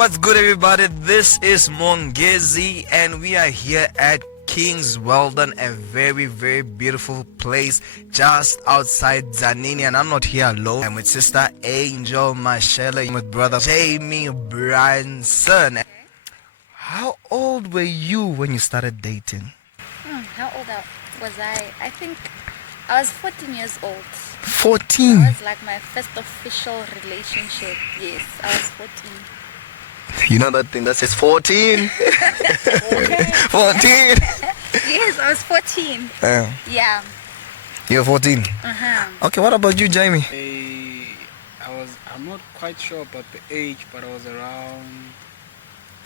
What's good, everybody? This is Mongezi, and we are here at King's Weldon, a very, very beautiful place just outside Zanini. And I'm not here alone. I'm with Sister Angel Mashela, I'm with Brother Jamie Branson. How old were you when you started dating? How old was I? I think I was 14 years old. 14? That was like my first official relationship. Yes, I was 14. You know that thing that says 14? 14? Yes, I was 14. Yeah. You're 14? Uh-huh. Okay, what about you, Jamie? I'm not quite sure about the age, but I was around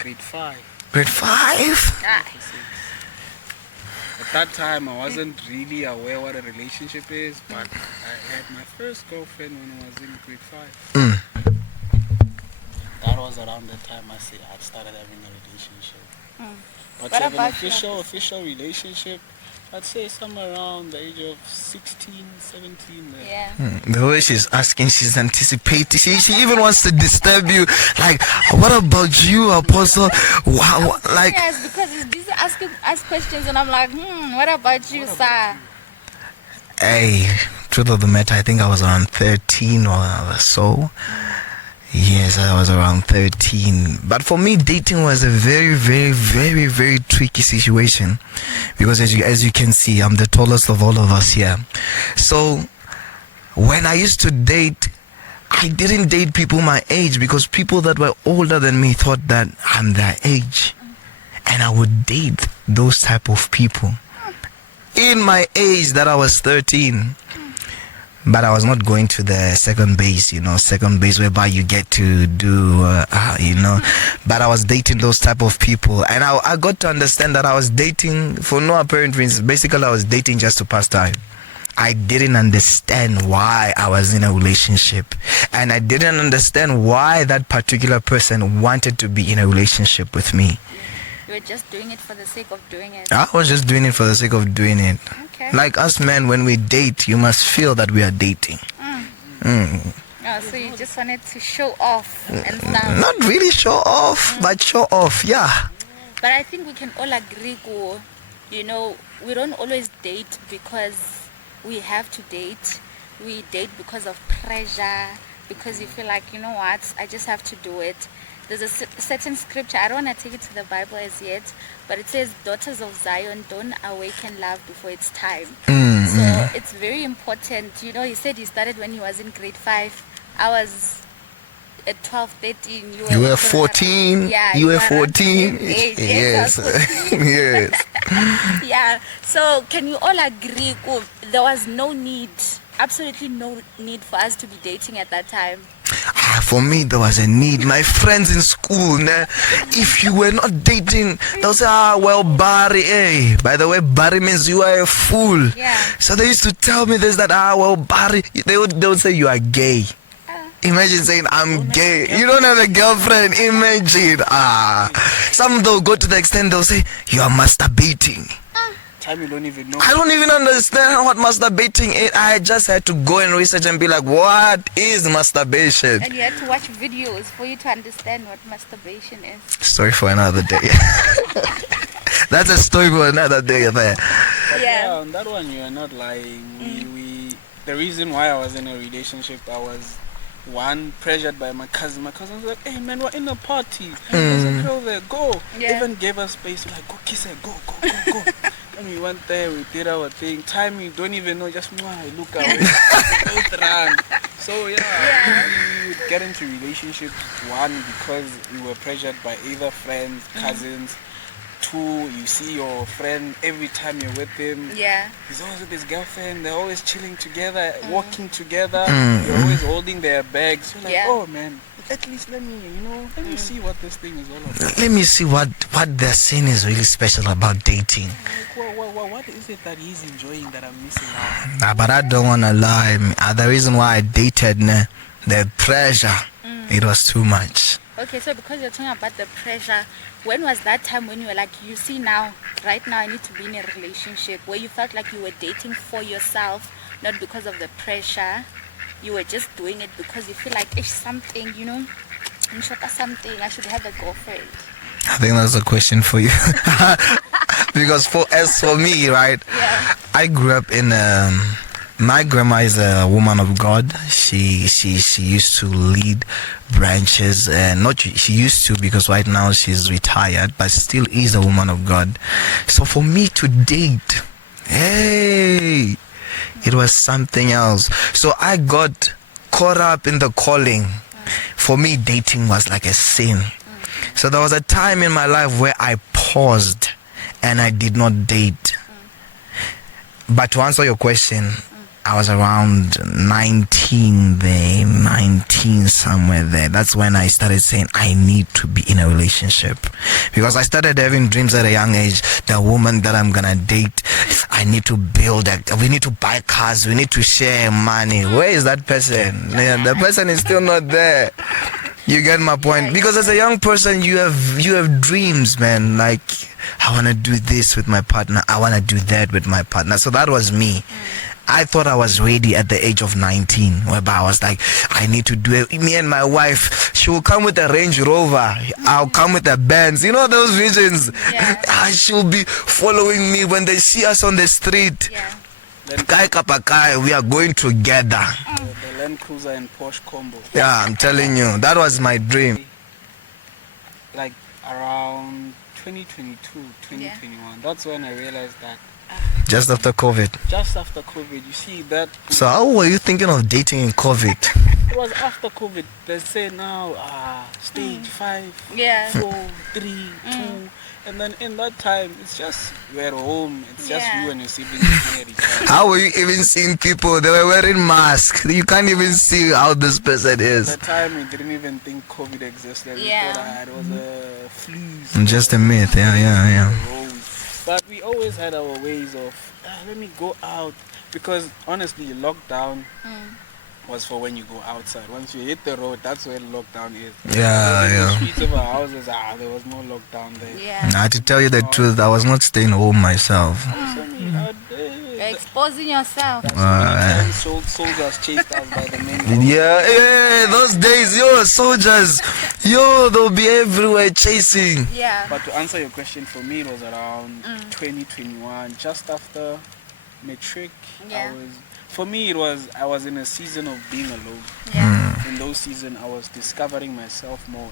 grade 5. Grade 5? Ah, At that time, I wasn't really aware what a relationship is, but I had my first girlfriend when I was in grade 5. That was around the time I started having a relationship. But What to have an about you? official relationship, I'd say somewhere around the age of 16, 17. yeah. The way she's asking, she's anticipating. She even wants to disturb you. Like, what about you, Apostle? Wow, like, Yes, because he's busy asking us questions, and I'm like, what about you, sir? hey, truth of the matter, I think I was around 13 or so. Yes, I was around 13. But for me, dating was a very, very, very, very tricky situation. Because as you can see, I'm the tallest of all of us here. So, when I used to date, I didn't date people my age because people that were older than me thought that I'm their age. And I would date those type of people. In my age that I was 13. But I was not going to the second base whereby you get to do, but I was dating those type of people. And I got to understand that I was dating for no apparent reason. Basically, I was dating just to pass time. I didn't understand why I was in a relationship. And I didn't understand why that particular person wanted to be in a relationship with me. You were just doing it for the sake of doing it. I was just doing it for the sake of doing it. Okay. Like us men, when we date, you must feel that we are dating. Oh, so you just wanted to show off and stuff. Not really show off, but show off, yeah. But I think we can all agree, we don't always date because we have to date. We date because of pressure, because you feel like, you know what, I just have to do it. There's a certain scripture, I don't want to take it to the Bible as yet, but it says, daughters of Zion, don't awaken love before it's time. So it's very important. He said he started when he was in grade 5. I was at 12, 13. You were 14. Yeah, you were 14. Yes. Yes. Yeah. So can you all agree there was no need, absolutely no need for us to be dating at that time? For me, there was a need. My friends in school, if you were not dating, they'll say, well, Barry, hey. By the way, Barry means you are a fool. Yeah. So they used to tell me this, that, well, Barry, they would say you are gay. Imagine saying, I'm gay. You don't have a girlfriend. Imagine. Some they'll go to the extent they'll say, you are masturbating. Time you don't even know. I don't even understand what masturbating is. I just had to go and research and be like, what is masturbation? And you had to watch videos for you to understand what masturbation is. Story for another day. That's a story for another day there. Yeah. On that one, you are not lying. The reason why I was in a relationship, I was pressured by my cousin. My cousin was like, hey man, we're in a party. There's a girl there, go. Yeah. Even gave us space, like, go kiss her, go. And we went there, we did our thing. Time you don't even know, just look away. Both ran. So yeah, we would get into relationships, one, because we were pressured by either friends, cousins. Two, you see your friend every time you're with him. Yeah. He's always with his girlfriend, they're always chilling together, walking together, they're always holding their bags. You're like, oh man, at least let me see what this thing is all about. Let me see what they're saying is really special about dating. Like, what is it that he's enjoying that I'm missing out? But I don't want to lie. The reason why I dated, the pressure, it was too much. Okay, so because you're talking about the pressure, when was that time when you were like, you see now, right now I need to be in a relationship, where you felt like you were dating for yourself, not because of the pressure, you were just doing it because you feel like it's something, Nishoka something, I should have a girlfriend. I think that's a question for you. Because as for me, right, Yeah. I grew up in my grandma is a woman of God. She used to lead branches, and not she used to, because right now she's retired, but still is a woman of God. So for me to date, hey, it was something else. So I got caught up in the calling. For me, dating was like a sin. So there was a time in my life where I paused and I did not date. But to answer your question, I was around 19 there, 19 somewhere there. That's when I started saying I need to be in a relationship. Because I started having dreams at a young age. The woman that I'm gonna date, I need to build, we need to buy cars, we need to share money. Where is that person? Yeah, the person is still not there. You get my point? Because as a young person, you have dreams, man. Like, I want to do this with my partner. I want to do that with my partner. So that was me. I thought I was ready at the age of 19, whereby I was like, I need to do it. Me and my wife, she will come with a Range Rover. I'll come with a Benz. You know those visions? Yeah. She'll be following me when they see us on the street. Yeah. Kai kapakai, we are going together. The Land Cruiser and Porsche combo. Yeah, I'm telling you, that was my dream. Like around 2022, 2021. That's when I realized that Just after COVID. just after COVID, you see that So how were you thinking of dating in COVID? it was after COVID. They say now stage 5, Yeah. 4, 3, 2. And then in that time, it's just we're at home. It's just Yeah. you and your siblings looking at each other. How were you even seeing people? They were wearing masks. You can't even see how this person At is. that time, we didn't even think COVID existed. We Yeah. thought it was a flu. Just a myth, yeah. But we always had our ways of, let me go out. Because honestly, lockdown was for when you go outside. Once you hit the road, that's where lockdown is. In the Yeah. streets of our houses, there was no lockdown there. Yeah. Now, to tell you the truth, I was not staying home myself. So me out You're there. exposing yourself. Soldiers chased us by the men. Yeah, those days, soldiers, they'll be everywhere chasing. Yeah. But to answer your question, for me, it was around 2021, just after matric. Yeah. For me, I was in a season of being alone. Yeah. In those seasons, I was discovering myself more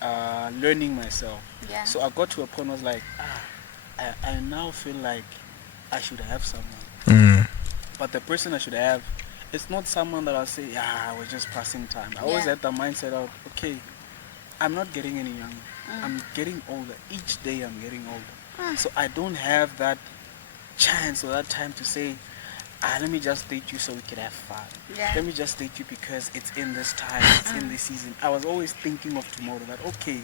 and learning myself. Yeah. So I got to a point where I was like, I now feel like I should have someone. But the person I should have, it's not someone that I'll say, I was just passing time. I always Yeah. had the mindset of, okay, I'm not getting any younger. I'm getting older. Each day I'm getting older. So I don't have that chance or that time to say, let me just date you so we can have fun. Yeah. Let me just date you because it's in this time, it's in this season. I was always thinking of tomorrow, that okay,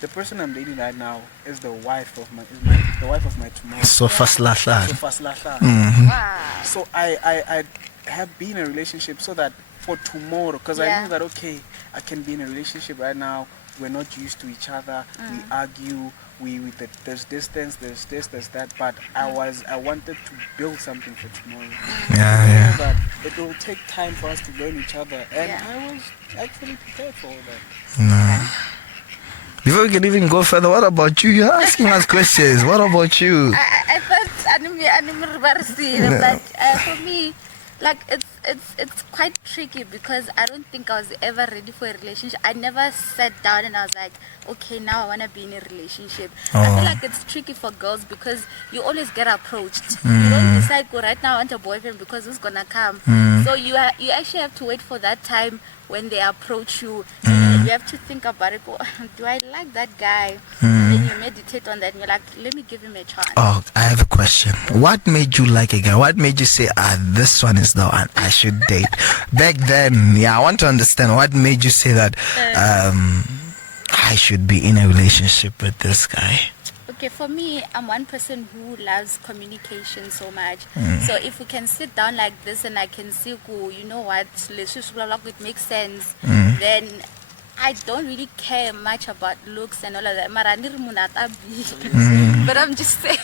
the person I'm dating right now is the wife of my tomorrow. So fast la. So fast lasa. Wow. So I have been in a relationship so that for tomorrow, because I Yeah. know that okay, I can be in a relationship right now. We're not used to each other. We argue. There's distance. There's this. There's that. But I wanted to build something for tomorrow. Yeah. I know that it will take time for us to learn each other, and Yeah. I was actually prepared for all that. No. Before we can even go further, what about you? You're asking us questions. What about you? I thought anime reversing, but for me, like it's quite tricky because I don't think I was ever ready for a relationship. I never sat down and I was like, okay, now I want to be in a relationship. I feel like it's tricky for girls because you always get approached. You don't decide, oh, right now I want a boyfriend because who's gonna come. So you actually have to wait for that time when they approach you. And you have to think about it. Go, do I like that guy? And then you meditate on that and you're like, let me give him a chance. Oh, I have a question. What made you like a guy? What made you say, this one is the one I should date? Back then, I want to understand what made you say that I should be in a relationship with this guy. Okay, for me, I'm one person who loves communication so much. So if we can sit down like this and I can see, you know what, it makes sense, then I don't really care much about looks and all of that. But I'm just saying.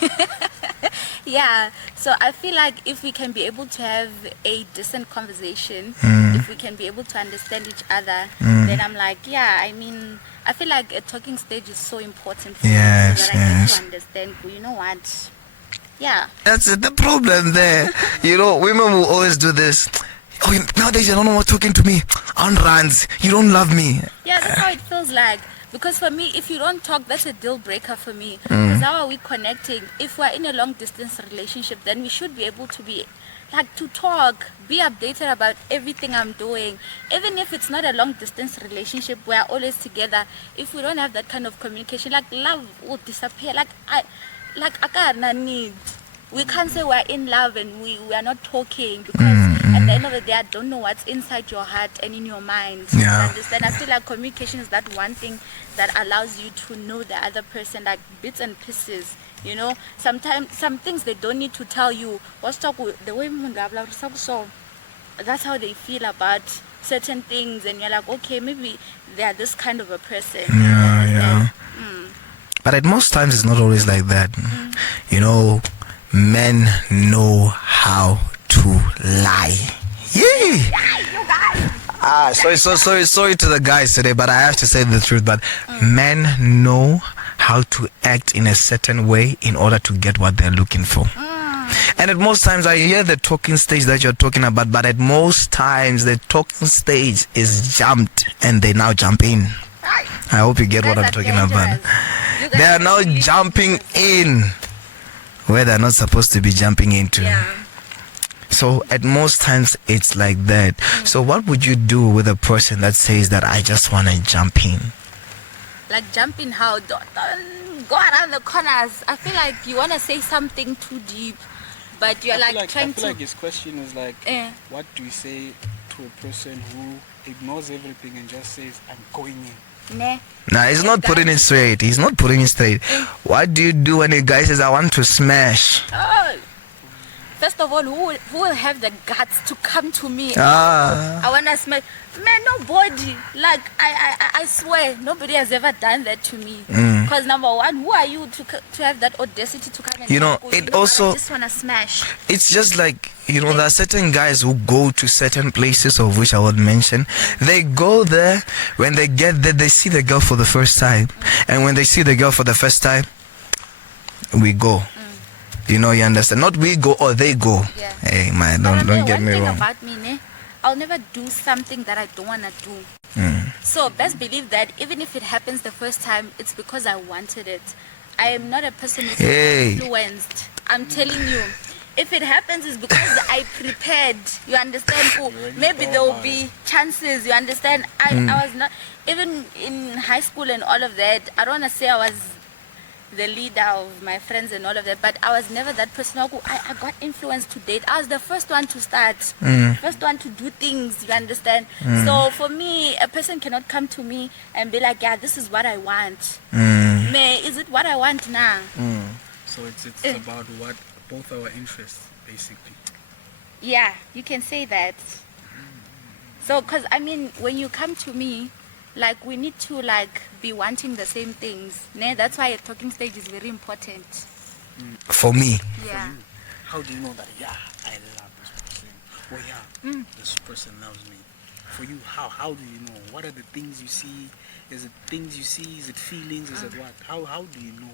Yeah. So I feel like if we can be able to have a decent conversation, if we can be able to understand each other, then I'm like, yeah, I mean, I feel like a talking stage is so important for me, Yes, so that I get yes. to understand, well, you know what? Yeah. That's the problem there. You know, women will always do this. Oh, nowadays you don't know what talking to me. On runs. You don't love me. Yeah, that's how it feels like. Because for me, if you don't talk, that's a deal breaker for me. Because how are we connecting? If we're in a long distance relationship, then we should be able to be, like, to talk, be updated about everything I'm doing. Even if it's not a long distance relationship, we're always together. If we don't have that kind of communication, like, love will disappear. I can't need. We can't say we're in love and we are not talking, because at the end of the day, I don't know what's inside your heart and in your mind. Yeah. You understand? I feel like communication is that one thing that allows you to know the other person, like bits and pieces. You know, sometimes some things they don't need to tell you. What's talk with the way so that's how they feel about certain things, and you're like, okay, maybe they are this kind of a person. You Yeah, understand? yeah. But at most times it's not always like that. You know, men know how to lie. Yeah. Sorry to the guys today, but I have to say the truth. But men know how to act in a certain way in order to get what they're looking for. And at most times I hear the talking stage that you're talking about, but at most times the talking stage is jumped and they now jump in. I hope you get what I'm talking about. They are now jumping in where they're not supposed to be jumping into. Yeah. So at most times it's like that. So what would you do with a person that says that I just want to jump in? Like jumping how? Don't go around the corners. I feel like you want to say something too deep, but you're I trying feel to. like his question is like, Eh. what do you say to a person who ignores everything and just says, I'm going in? Nah. Nah, he's not putting it straight. He's not putting it straight. What do you do when a guy says I want to smash? Oh. First of all, who will have the guts to come to me? Ah. I wanna smash. Man, nobody. Like I swear, nobody has ever done that to me. Because number one, who are you to have that audacity to come and You know, go, it what, also- I just wanna smash. It's just like, you know, there are certain guys who go to certain places, of which I would mention. They go there, when they get there, they see the girl for the first time. And when they see the girl for the first time, we go. You know, you understand? Not we go or they go. Yeah. Hey, man, But I don't mean, get one me thing wrong. about me, ne, I'll never do something that I don't wanna do. So best believe that even if it happens the first time, it's because I wanted it. I am not a person who's Hey. influenced. I'm telling you. If it happens, it's because I prepared. You understand? Oh, maybe there will be chances. You understand? I was not, even in high school and all of that, I don't want to say I was the leader of my friends and all of that, but I was never that person who I got influenced to date. I was the first one to start, first one to do things, you understand? So for me, a person cannot come to me and be like, yeah, this is what I want. May, is it what I want now? So it's about what both our interests, basically. Yeah, you can say that. So, because I mean, when you come to me, like, we need to like be wanting the same things. Ne? That's why a talking stage is very important. For me, Yeah. How do you know that, yeah, I love this person? Oh yeah, this person loves me. For you, how do you know? What are the things you see? Is it things you see? Is it feelings? Is it what? How do you know?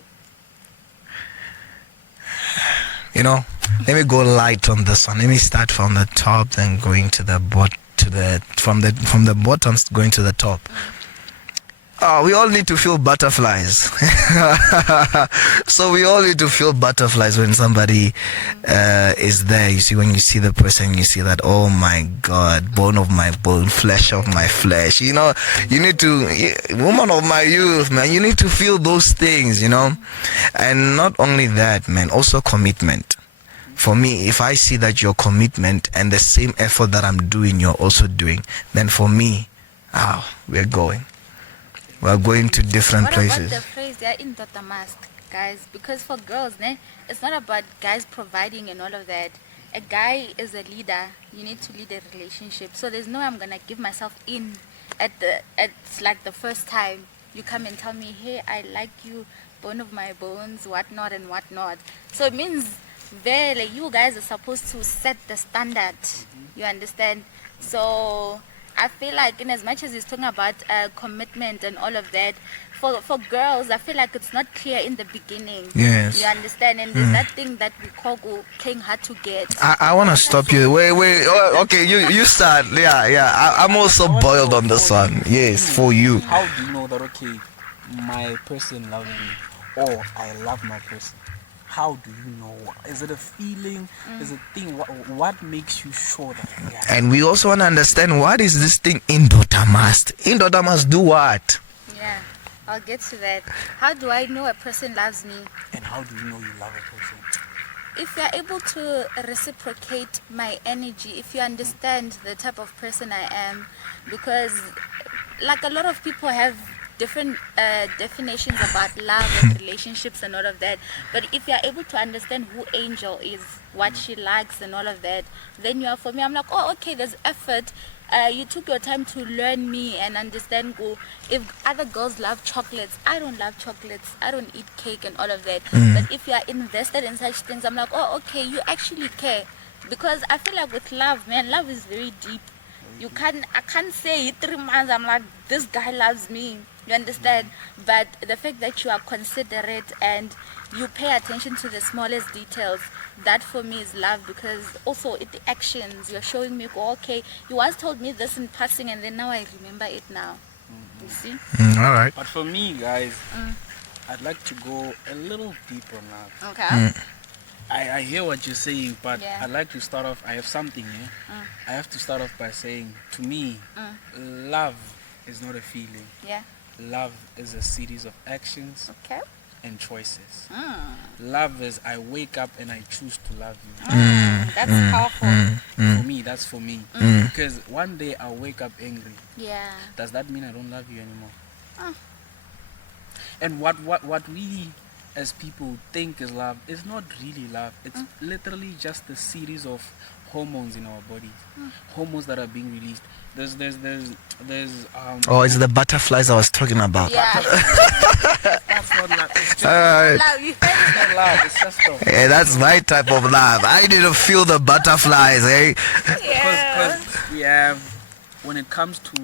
you know, let me go light on this one. Let me start from the top, then going to the from the bottom going to the top. Oh, we all need to feel butterflies. So we all need to feel butterflies when somebody is there. You see, when you see the person, you see that, oh my God, bone of my bone, flesh of my flesh. You know, you need to, woman of my youth, man, you need to feel those things, you know. And not only that, man, also commitment. For me, if I see that your commitment and the same effort that I'm doing, you're also doing, then for me, we're going. We're going to different What places. about the phrase, they're in Dota Mask, guys? Because for girls, ne, it's not about guys providing and all of that. A guy is a leader. You need to lead a relationship. So there's no way I'm going to give myself in at like the first time. You come and tell me, hey, I like you, bone of my bones, whatnot and whatnot. So it means Vele, you guys are supposed to set the standard. You understand? So I feel like, in as much as he's talking about commitment and all of that, for girls, I feel like it's not clear in the beginning. Yes. You understand? And there's that thing that we call playing hard to get. I want to stop you. Wait. Oh, okay, you start. Yeah. I'm also boiled on this one. Yes, for you. How do you know that, okay, my person loves me, or I love my person? How do you know? Is it a feeling? Is it a thing? What makes you sure that? Yeah. And we also want to understand, what is this thing Indoda must? Indoda must do what? Yeah, I'll get to that. How do I know a person loves me? And how do you know you love a person? If you're able to reciprocate my energy, if you understand the type of person I am, because like a lot of people have different definitions about love and relationships and all of that, but if you're able to understand who Angel is, what she likes and all of that, then you are, for me, I'm like, oh, okay, there's effort. You took your time to learn me and understand. If other girls love chocolates, I don't love chocolates, I don't eat cake and all of that. But if you are invested in such things, I'm like, oh, okay, you actually care. Because I feel like with love, man, love is very deep. I can't say in 3 months I'm like, this guy loves me. You understand? But the fact that you are considerate and you pay attention to the smallest details, that for me is love. Because also the actions, you're showing me, okay, you once told me this in passing and then now I remember it now. You see? All right. But for me, guys, I'd like to go a little deeper on love. Okay. I hear what you're saying, but Yeah. I'd like to start off. I have something here. I have to start off by saying, to me, love is not a feeling. Yeah. Love is a series of actions Okay. and choices. Love is I wake up and I choose to love you. That's powerful. For me, that's for me. Because one day I'll wake up angry. Yeah. Does that mean I don't love you anymore? And what we as people think is love is not really love. It's literally just a series of hormones in our bodies. Hormones that are being released. There's Oh, it's the butterflies I was talking about. Yeah. that's not love. It's just Love you. not love. It's just stuff. Hey, that's my type of love. I need to feel the butterflies, eh? Because we have, when it comes to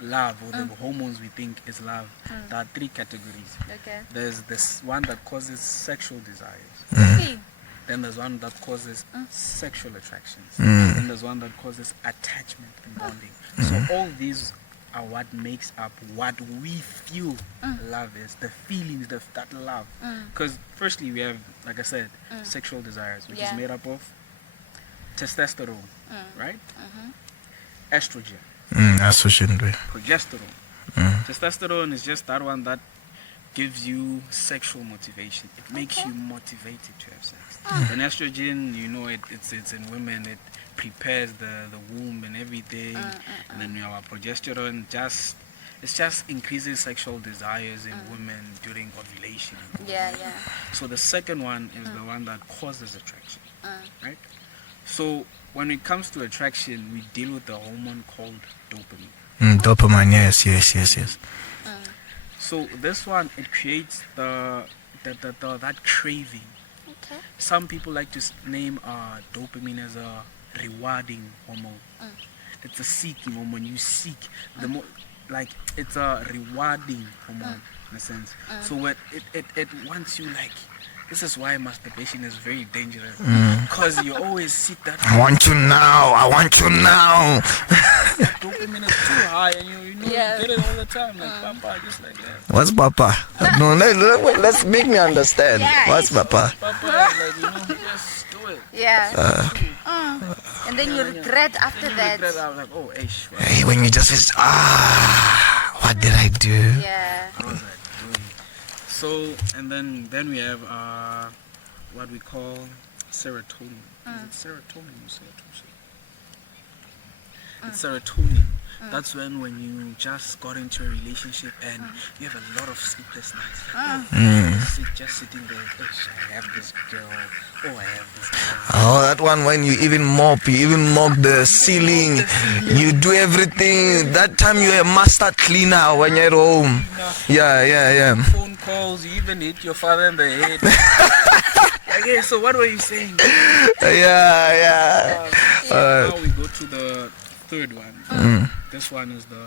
love or the hormones we think is love, there are 3 categories. Okay. There's this one that causes sexual desires. Okay. Then there's one that causes sexual attractions. Then there's one that causes attachment and bonding. So all these are what makes up what we feel love is, the feelings, that love. Because firstly we have, like I said, sexual desires, which is made up of testosterone, right? Estrogen, That's what shouldn't be. progesterone. Testosterone is just that one that gives you sexual motivation. It makes you motivated to have sex. And estrogen, you know, it's in women. It prepares the womb and everything. And then our progesterone it just increases sexual desires in women during ovulation. Yeah. So the second one is the one that causes attraction, right? So when it comes to attraction, we deal with the hormone called dopamine. Dopamine, yes. So this one, it creates that craving. Okay. Some people like to name dopamine as a rewarding hormone. It's a seeking hormone. You seek the more, like, it's a rewarding hormone in a sense. So it wants you, like, this is why masturbation is very dangerous, because you always seek that. I want you now. Dopamine is too high, and you get it all the time, like Papa, just like that. What's Papa? No, let's make me understand. Yeah, What's Papa? Papa is like, just do it. Yeah. And then you regret after And you that. regret, I was like, oh, well, Hey, when you just what did I do? Yeah. what was I doing? So, and then we have what we call serotonin. Is it serotonin? You say it. It's serotonin. That's when you just got into a relationship and you have a lot of sleepless nights. Just sitting there, I have this girl, I have this guy. Oh, that one when you even mop the ceiling, you do everything. That time you're a master cleaner when you're at home. Yeah. Phone calls, you even hit your father in the head. Okay, so what were you saying? Yeah. So now we go to the third one. This one is the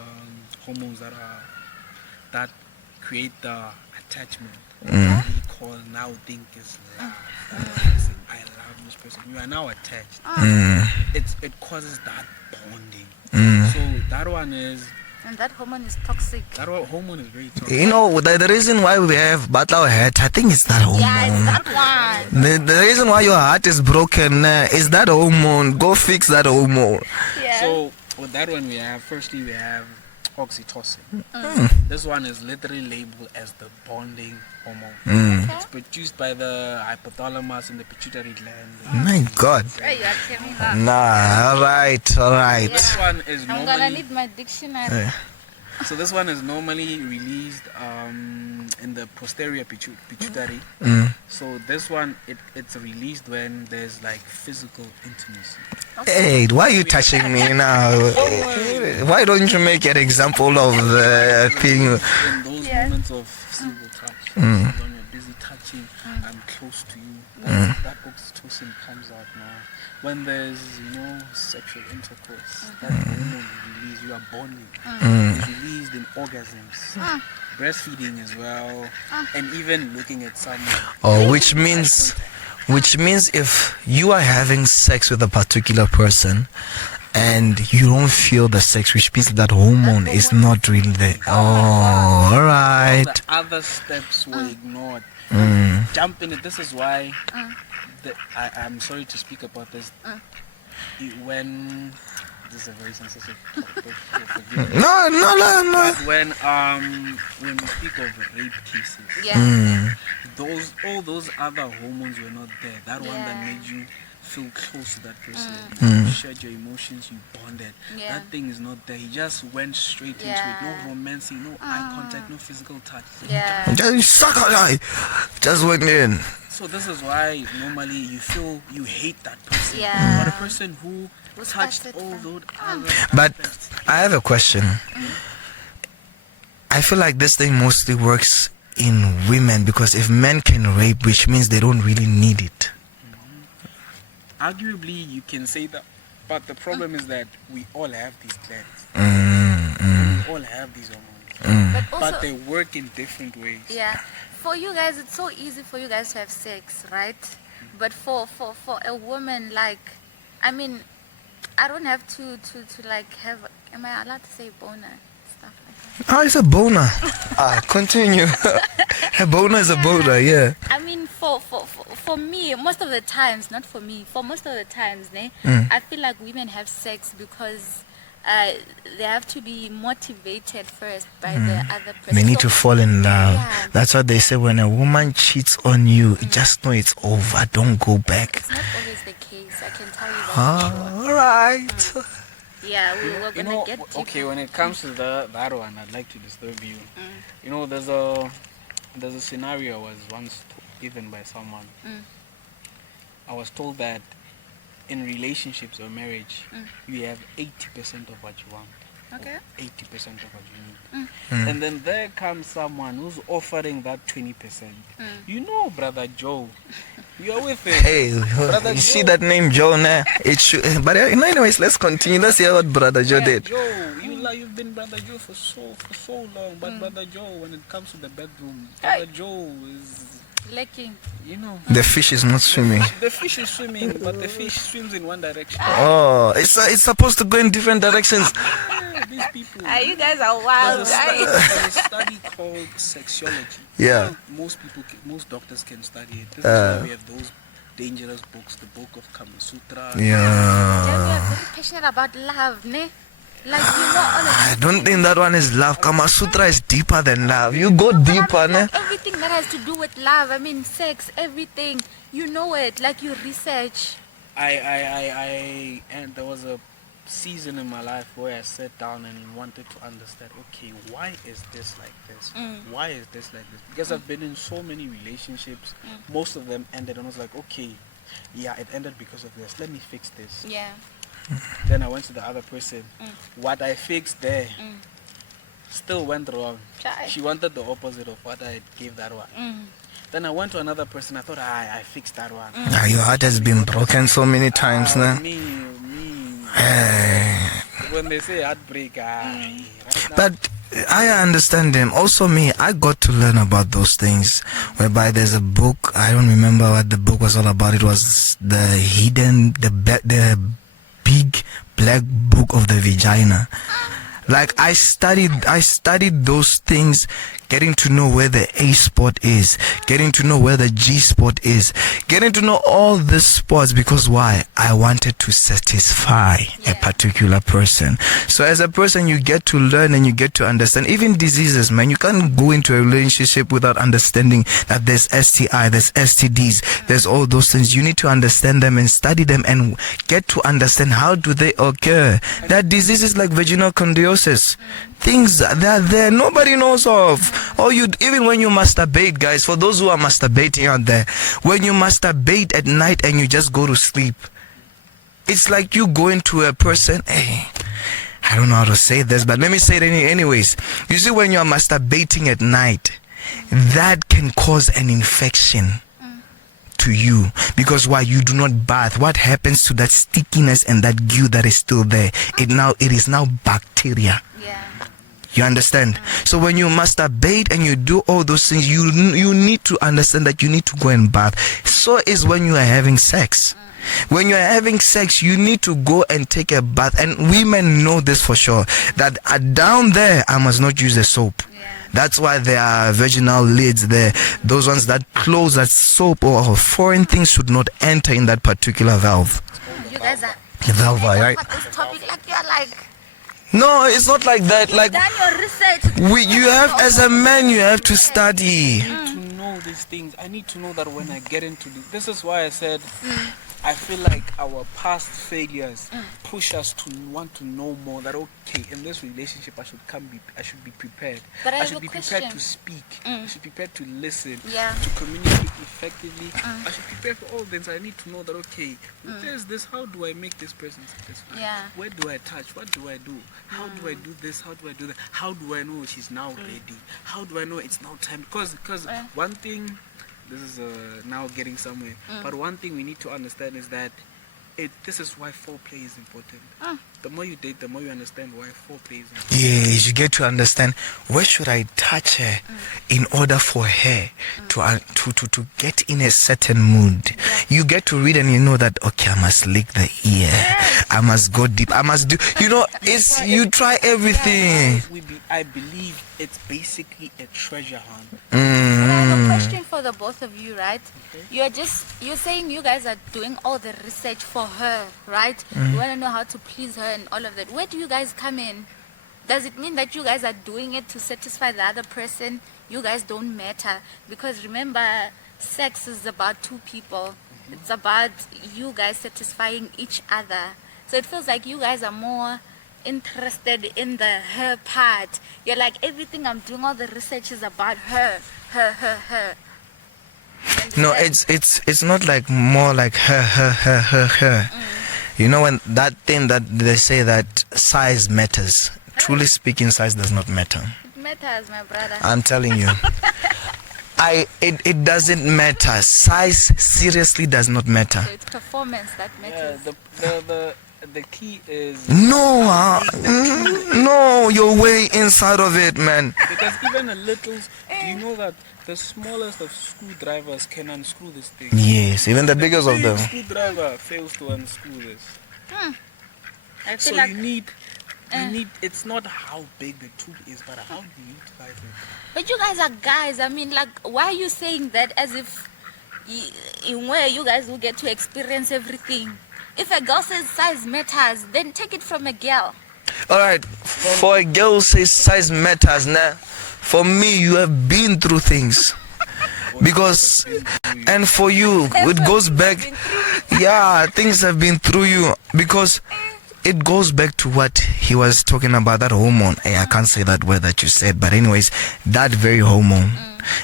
hormones that create the attachment. We call now think is love. Saying, I love this person. You are now attached. It causes that bonding. So that one is. And that hormone is toxic. That hormone is very toxic. You know, the reason why we have battle heart, I think it's that hormone. Yeah, it's that one. The reason why your heart is broken is that hormone. Go fix that hormone. Yeah. So with that one we have oxytocin. This one is literally labeled as the bonding hormone. It's produced by the hypothalamus and the pituitary gland. My God. Hey, you are telling me. Nah, all right. This one is I'm gonna normally need my dictionary. so this one is normally released in the posterior pituitary. So this one it's released when there's like physical intimacy. Hey, why are you touching me now? Why don't you make an example of the thing? In those moments of physical touch, when you're busy touching, I'm close to you. That oxytocin comes out now. When there's sexual intercourse, that hormone is released. You are bonding. It's released in orgasms, breastfeeding as well, and even looking at someone. Oh, which means if you are having sex with a particular person and you don't feel the sex, which means that hormone is not really there. Oh, all right. The other steps were ignored. Jump in it. This is why I'm sorry to speak about this. When this is a very sensitive topic. No. But when we speak of rape cases, all those other hormones were not there. That one that made you feel close to that person. You shared your emotions, you bonded. That thing is not there. He just went straight into it. No romancing, no eye contact, no physical touch. Just suck on. Just went in. So this is why normally you feel you hate that person. But a person who touched all those other But aspects. I have a question. I feel like this thing mostly works in women, because if men can rape, which means they don't really need it. Arguably, you can say that, but the problem is that we all have these glands. We all have these hormones, but they work in different ways. Yeah, for you guys, it's so easy for you guys to have sex, right? But for a woman, like, I mean, I don't have to like have. Am I allowed to say boner? Stuff like that. Oh, it's a boner. Continue. A boner is a boner, yeah. I mean, for me, most of the times, not for me, for most of the times, I feel like women have sex because they have to be motivated first by the other person. They need to fall in love. Yeah. That's what they say. When a woman cheats on you, just know it's over. Don't go back. It's not always the case. I can tell you that. for sure. All right. Yeah, we're gonna get deeper. Okay, when it comes to that one, I'd like to disturb you. There's a scenario I was once given by someone. I was told that in relationships or marriage, you have 80% of what you want. Okay. 80% of what you need. And then there comes someone who's offering that 20%. Brother Joe, you're with it. Hey, Brother you see Joe. that name, Joe? Nah? It should, but anyways, let's continue. Let's hear what Brother Joe did. Joe, you've been Brother Joe for so long, but Brother Joe, when it comes to the bedroom, Brother Joe is, Licking. The fish is not swimming. the fish is swimming, but the fish swims in one direction. Oh, it's supposed to go in different directions. Yeah, these people. You guys are wild, There's a study called sexology. Yeah. Most doctors can study it. This is why we have those dangerous books, the book of Kama Sutra. Then we Yeah. are very passionate about love, ne? Like, all of I don't think that one is love. Kama Sutra is deeper than love. You go deeper, ne? everything that has to do with love, I mean, sex, everything, you know it, like you research. And there was a season in my life where I sat down and wanted to understand, okay, why is this like this? Why is this like this? Because I've been in so many relationships, most of them ended, and I was like, okay, yeah, it ended because of this. Let me fix this. Yeah. Then I went to the other person. What I fixed there Still went wrong. Try. She wanted the opposite of what I gave that one. Then I went to another person. I thought, I fixed that one. Ah, your heart has been broken so many times now. Me. Eh. When they say heartbreak, right now, But I understand them. Also me, I got to learn about those things. Whereby there's a book, I don't remember what the book was all about. It was the big black book of the vagina. Like I studied those things, getting to know where the A spot is, getting to know where the G spot is, getting to know all these spots, because why? I wanted to satisfy a particular person. So as a person, you get to learn and you get to understand. Even diseases, man, you can't go into a relationship without understanding that there's STI, there's STDs, there's all those things. You need to understand them and study them and get to understand how do they occur. That diseases like vaginal condylosis, things that there nobody knows of. Or even when you masturbate, guys, for those who are masturbating out there, when you masturbate at night and you just go to sleep, it's like you go into a person, hey, I don't know how to say this, but let me say it anyways. You see, when you're masturbating at night, that can cause an infection to you, because why? You do not bath. What happens to that stickiness and that goo that is still there? It is now bacteria. Yeah. You understand? So when you masturbate and you do all those things, you need to understand that you need to go and bath. So is when you are having sex. When you are having sex, you need to go and take a bath. And women know this for sure, that down there I must not use the soap. That's why there are vaginal lids there. Those ones that close, that soap or foreign things should not enter in that particular valve. You guys are Valve, right? this topic like you're like No, it's not like that. Like done your research. you have, as a man, you have to study. I need to know these things. I need to know that when I get into this is why I said I feel like our past failures push us to want to know more. That okay, in this relationship I should be prepared. But I I have should a be question. prepared to speak. I should be prepared to listen. Yeah. To communicate effectively. I should prepare for all things. I need to know that okay, if there's this, how do I make this person satisfied? Yeah. Where do I touch? What do I do? How do I do this? How do I do that? How do I know she's now ready? How do I know it's now time? Because one thing, this is now getting somewhere, but one thing we need to understand is that this is why foreplay is important. The more you date, the more you understand why foreplay is important. Yes, you get to understand where should I touch her in order for her to get in a certain mood. You get to read and you know that okay, I must lick the ear, I must go deep, I must do. You know, it's you try everything. I believe it's basically a treasure hunt. But I have a question for the both of you, right? Okay. You're saying you guys are doing all the research for her, right? You want to know how to please her and all of that. Where do you guys come in? Does it mean that you guys are doing it to satisfy the other person? You guys don't matter, because remember, sex is about two people. It's about you guys satisfying each other. So it feels like you guys are more interested in the her part. You're like, everything I'm doing, all the research is about her. No, it's not like more like her. You know, when that thing that they say that size matters. Truly speaking, size does not matter. It matters, my brother. I'm telling you. It doesn't matter. Size seriously does not matter. So it's performance that matters. Yeah, the key is No, no, you're way inside of it, man. because even a little. Do you know that the smallest of screwdrivers can unscrew this thing? Yes, even the biggest of big them. screwdriver fails to unscrew this. I feel So like, you need. It's not how big the tool is, but how you utilize it. but you guys are guys. I mean, like, why are you saying that as if in where you guys will get to experience everything? If a girl says size matters, then take it from a girl. Alright, for a girl who says size matters, nah. For me, you have been through things. Because, and for you, it goes back, yeah, things have been through you. Because it goes back to what he was talking about, that hormone. Hey, I can't say that word that you said, but anyways, that very hormone.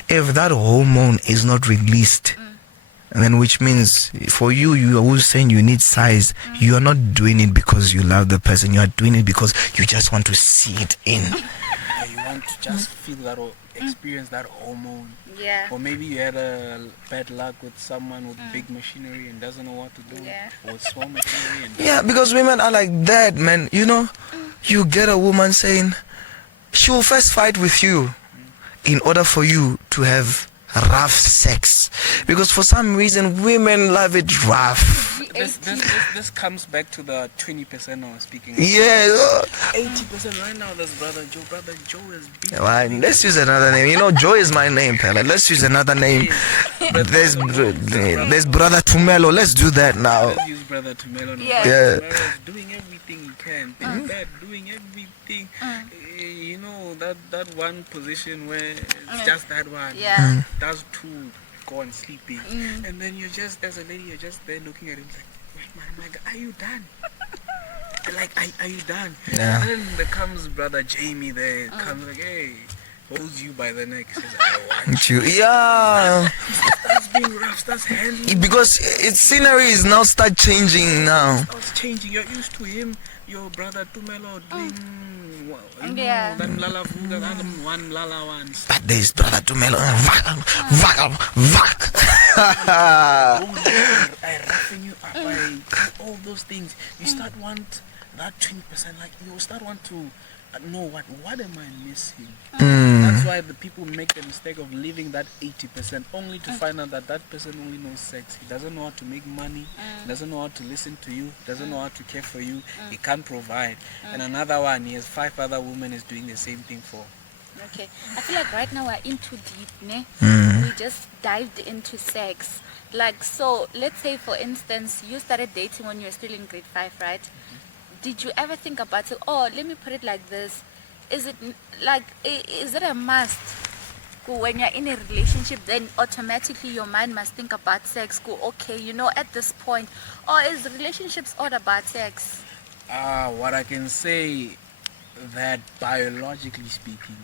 If that hormone is not released, then which means for you, you are always saying you need size. You are not doing it because you love the person. You are doing it because you just want to see it in. want to just feel that or experience that hormone. Yeah. Or maybe you had a bad luck with someone with big machinery and doesn't know what to do. Yeah. Or with small machinery and Yeah, because women are like that, man. You know, you get a woman saying she will first fight with you in order for you to have rough sex, because for some reason women love it rough. this comes back to the 20% I was speaking of. Yeah. 80% right now, this brother Joe is beating. Well, let's use another name. You know, Joy is my name, Pella. Let's use another name. There's brother Tumelo. Let's do that now. Let's use brother Tumelo now. Yeah. Yeah. Tumelo is doing everything he can. Big Bad doing everything. You know, that one position where it's just that one. Yeah. Does two, go and sleeping. And then you're just, as a lady, you're just there looking at him like, wait, my God, are you done? Like, are you done? Yeah. And then there comes brother Jamie there, comes like, hey, holds you by the neck, says, I want you. Yeah. Starts being rough, starts handling. Because its scenery is now start changing now. Starts changing. You're used to him, your brother Tumelo doing, well, you know, Yeah. that Lala Fuga, that one Lala one. But there's brother Tumelo. Vak. I roughing you up, I all those things. You start want that 20%, like you start want to know what am I missing? That's why the people make the mistake of leaving that 80% only to find out that that person only knows sex. He doesn't know how to make money, he doesn't know how to listen to you, doesn't know how to care for you, he can't provide. And another one, he has 5 other women is doing the same thing for. Okay. I feel like right now we're in too deep, ne? We just dived into sex. Like, so let's say for instance, you started dating when you were still in grade 5, right? Did you ever think about it? Oh, let me put it like this. Is it a must? When you're in a relationship, then automatically your mind must think about sex. Go, okay, you know, at this point. Or is relationships all about sex? What I can say, that biologically speaking,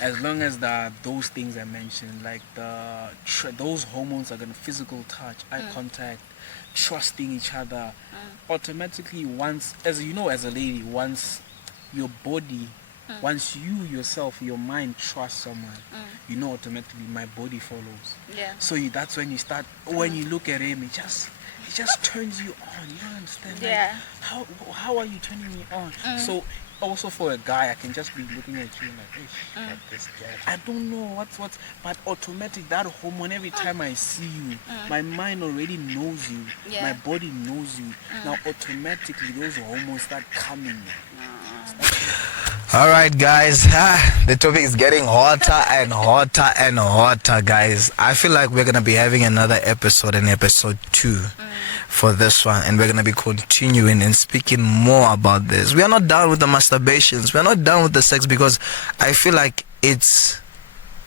as long as those things I mentioned, like those hormones are gonna physical touch, eye contact, trusting each other, automatically once, as you know, as a lady, once your body, once you yourself, your mind trusts someone, you know automatically my body follows. Yeah. So that's when you start, when you look at him, it just turns you on. You don't understand? Yeah. Like, how are you turning me on? So also for a guy, I can just be looking at you like, hey, this guy. I don't know what's, but automatic, that hormone, every time I see you, my mind already knows you, Yeah. my body knows you. Now automatically those hormones start coming. All right, guys. The topic is getting hotter and hotter and hotter, guys. I feel like we're gonna be having another episode, in episode 2, for this one, and we're gonna be continuing and speaking more about this. We are not done with the masturbations. We are not done with the sex, because I feel like it's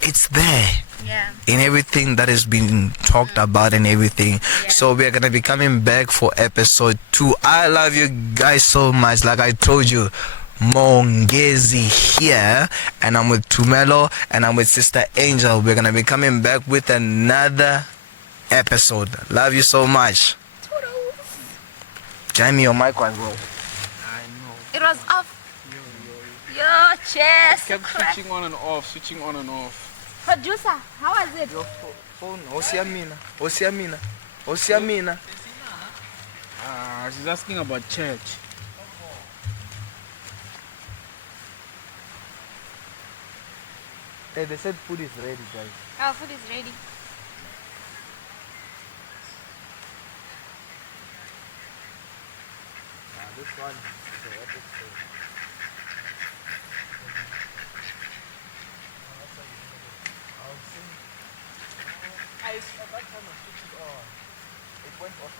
there. Yeah. In everything that is being talked about and everything. Yeah. So we are gonna be coming back for episode 2. I love you guys so much. Like I told you, Mongezi here, and I'm with Tumelo, and I'm with Sister Angel. We're gonna be coming back with another episode. Love you so much. Join me on mic as well. I know. It was off. Your chest. Kept switching on and off. Producer, how was it? Your phone, Osiamina. She's asking about church. Hey, they said food is ready, guys. Our food is ready. This one is the episode. I that time I switched it on. It went off.